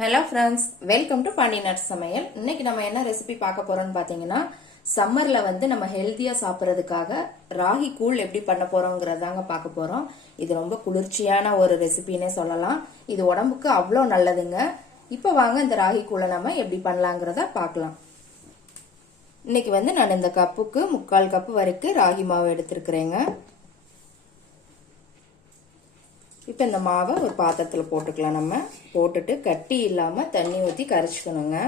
Hello friends, welcome to Pandi nut சமையல். இன்னைக்கு நம்ம என்ன ரெசிபி பார்க்க போறோம்னு பார்த்தீங்கன்னா, சம்மர்ல நம்ம ஹெல்த்தியா சாப்பிட்றதுக்காக ராகி கூழ் எப்படி பண்ண போறோங்கிறதாங்க பார்க்க போறோம். இது ரொம்ப குளிர்ச்சியான ஒரு ரெசிபின்னே சொல்லலாம். இது உடம்புக்கு அவ்வளோ நல்லதுங்க. இப்போ வாங்க இந்த ராகி கூழை நம்ம எப்படி பண்ணலாங்கிறத பார்க்கலாம். இன்னைக்கு நான் இந்த கப்புக்கு 3/4 கப்பு வரைக்கும் ராகி மாவு எடுத்துருக்கிறேங்க. இப்போ இந்த மாவை ஒரு பாத்திரத்தில் போட்டுக்கலாம். நம்ம போட்டுட்டு கட்டி இல்லாமல் தண்ணி ஊற்றி கரைச்சிக்கணுங்க.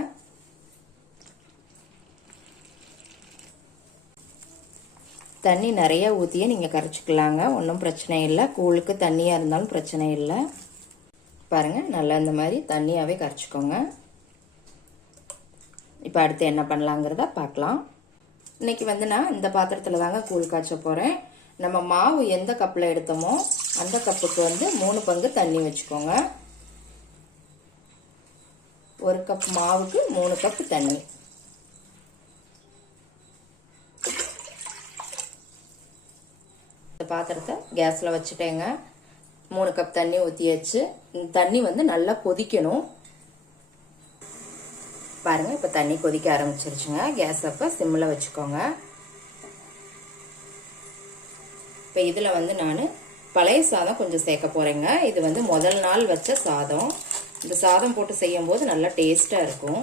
தண்ணி நிறைய ஊற்றியே நீங்கள் கரைச்சிக்கலாங்க, ஒன்றும் பிரச்சனை இல்லை. கூழுக்கு தண்ணியாக இருந்தாலும் பிரச்சனை இல்லை. பாருங்கள், நல்லா இந்த மாதிரி தண்ணியாகவே கரைச்சிக்கோங்க. இப்போ அடுத்து என்ன பண்ணலாங்கிறத பார்க்கலாம். இன்னைக்கு நான் இந்த பாத்திரத்தில் தாங்க கூழ் காய்ச்ச போகிறேன். நம்ம மாவு எந்த கப்பில் எடுத்தோமோ அந்த கப்புக்கு 3 பங்கு தண்ணி வச்சுக்கோங்க. 1 கப் மாவுக்கு 3 கப் தண்ணி. இந்த பாத்திரத்தை கேஸில் வச்சுட்டேங்க. 3 கப் தண்ணி ஊற்றியாச்சு. தண்ணி நல்லா கொதிக்கணும். பாருங்க, இப்போ தண்ணி கொதிக்க ஆரம்பிச்சிருச்சுங்க. கேஸ் அப்போ சிம்மில் வச்சுக்கோங்க. இப்போ இதில் நான் பழைய சாதம் கொஞ்சம் சேர்க்க போகிறேங்க. இது முதல் நாள் வச்ச சாதம். இந்த சாதம் போட்டு செய்யும் போது நல்லா டேஸ்ட்டாக இருக்கும்.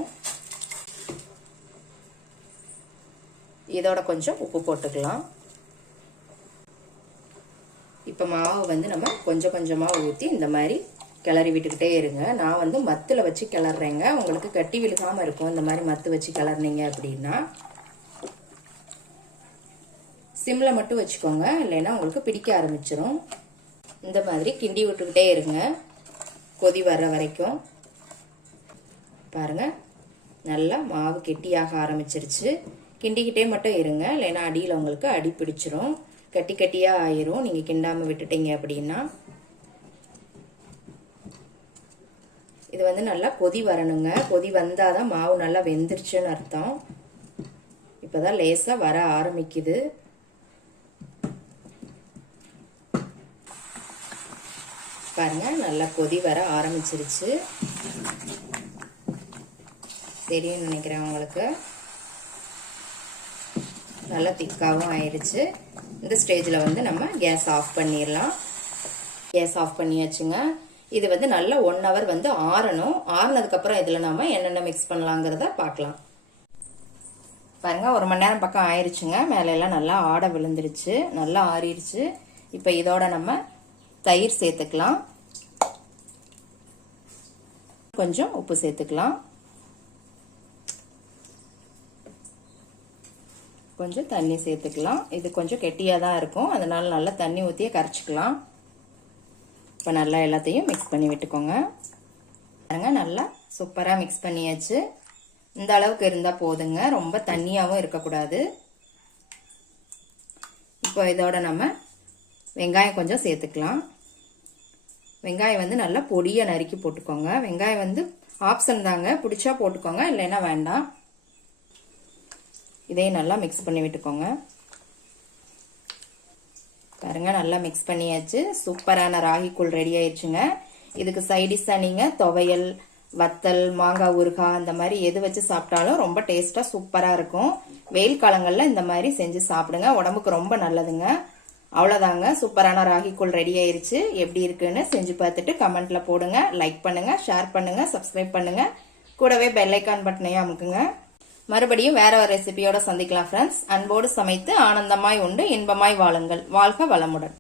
இதோட கொஞ்சம் உப்பு போட்டுக்கலாம். இப்போ மாவு நம்ம கொஞ்சம் கொஞ்சமாக ஊற்றி இந்த மாதிரி கிளறி விட்டுக்கிட்டே இருங்க. நான் மத்தில் வச்சு கிளறேங்க. உங்களுக்கு கட்டி விழுகாமல் இருக்கும் இந்த மாதிரி மத்து வச்சு கிளறினீங்க அப்படின்னா. சிம்மில் மட்டும் வச்சுக்கோங்க, இல்லைன்னா உங்களுக்கு பிடிக்க ஆரம்பிச்சிடும். இந்த மாதிரி கிண்டி விட்டுக்கிட்டே இருங்க கொதி வர்ற வரைக்கும். பாருங்க, நல்லா மாவு கெட்டியாக ஆரம்பிச்சிருச்சு. கிண்டிக்கிட்டே மட்டும் இருங்க, இல்லைன்னா அடியில் உங்களுக்கு அடி பிடிச்சிரும், கட்டி கட்டியாக ஆயிரும் நீங்கள் கிண்டாமல் விட்டுட்டீங்க அப்படின்னா. இது நல்லா கொதி வரணுங்க. கொதி வந்தால் தான் மாவு நல்லா வெந்துருச்சுன்னு அர்த்தம். இப்போதான் லேசாக வர ஆரம்பிக்குது. பாருங்க, நல்லா கொதி வர ஆரம்பிச்சிருச்சு. தெரியும் நினைக்கிறேன் உங்களுக்கு. நல்லா திக்காவும் ஆயிடுச்சு. இந்த ஸ்டேஜில் நம்ம கேஸ் ஆஃப் பண்ணிடலாம். கேஸ் ஆஃப் பண்ணியாச்சுங்க. இது நல்லா 1 hour ஆறணும். ஆறுனதுக்கப்புறம் இதில் நம்ம என்னென்ன மிக்ஸ் பண்ணலாங்கிறத பார்க்கலாம். பாருங்க, 1 மணி நேரம் பக்கம் ஆயிடுச்சுங்க. மேலெல்லாம் நல்லா ஆடை விழுந்துருச்சு, நல்லா ஆறிடுச்சு. இப்போ இதோட நம்ம தயிர் சேர்த்துக்கலாம். கொஞ்சம் உப்பு சேர்த்துக்கலாம். கொஞ்சம் தண்ணி சேர்த்துக்கலாம். இது கொஞ்சம் கெட்டியாக தான் இருக்கும், அதனால நல்லா தண்ணி ஊற்றியே கரைச்சிக்கலாம். இப்போ நல்லா எல்லாத்தையும் மிக்ஸ் பண்ணி விட்டுக்கோங்க. பாருங்க, நல்லா சூப்பராக மிக்ஸ் பண்ணியாச்சு. இந்த அளவுக்கு இருந்தால் போதுங்க, ரொம்ப தண்ணியாகவும் இருக்கக்கூடாது. இப்போ இதோட நம்ம வெங்காயம் கொஞ்சம் சேர்த்துக்கலாம். வெங்காயம் நல்லா பொடியை நறுக்கி போட்டுக்கோங்க. வெங்காயம் ஆப்ஷன் தாங்க, பிடிச்சா போட்டுக்கோங்க, இல்லைன்னா வேண்டாம். இதையும் நல்லா மிக்ஸ் பண்ணி விட்டுக்கோங்க. பாருங்க, நல்லா மிக்ஸ் பண்ணியாச்சு. சூப்பரான ராகி கூழ் ரெடி ஆயிடுச்சுங்க. இதுக்கு சைடிஷாக நீங்கள் துவையல், வத்தல், மாங்காய் ஊறுகாய் அந்த மாதிரி எது வச்சு சாப்பிட்டாலும் ரொம்ப டேஸ்ட்டாக சூப்பராக இருக்கும். வெயில் காலங்களில் இந்த மாதிரி செஞ்சு சாப்பிடுங்க, உடம்புக்கு ரொம்ப நல்லதுங்க. அவ்வளோதாங்க, சூப்பரான ராகி கூழ் ரெடி ஆயிருச்சு. எப்படி இருக்குன்னு செஞ்சு பார்த்துட்டு கமெண்ட்ல போடுங்க. லைக் பண்ணுங்க, ஷேர் பண்ணுங்க, சப்ஸ்கிரைப் பண்ணுங்க. கூடவே பெல் ஐக்கான் பட்டனையும் அமுக்குங்க. மறுபடியும் வேற ஒரு ரெசிபியோட சந்திக்கலாம் ஃப்ரெண்ட்ஸ். அன்போடு சமைத்து ஆனந்தமாய் உண்டு இன்பமாய் வாழுங்கள். வாழ்க வளமுடன்.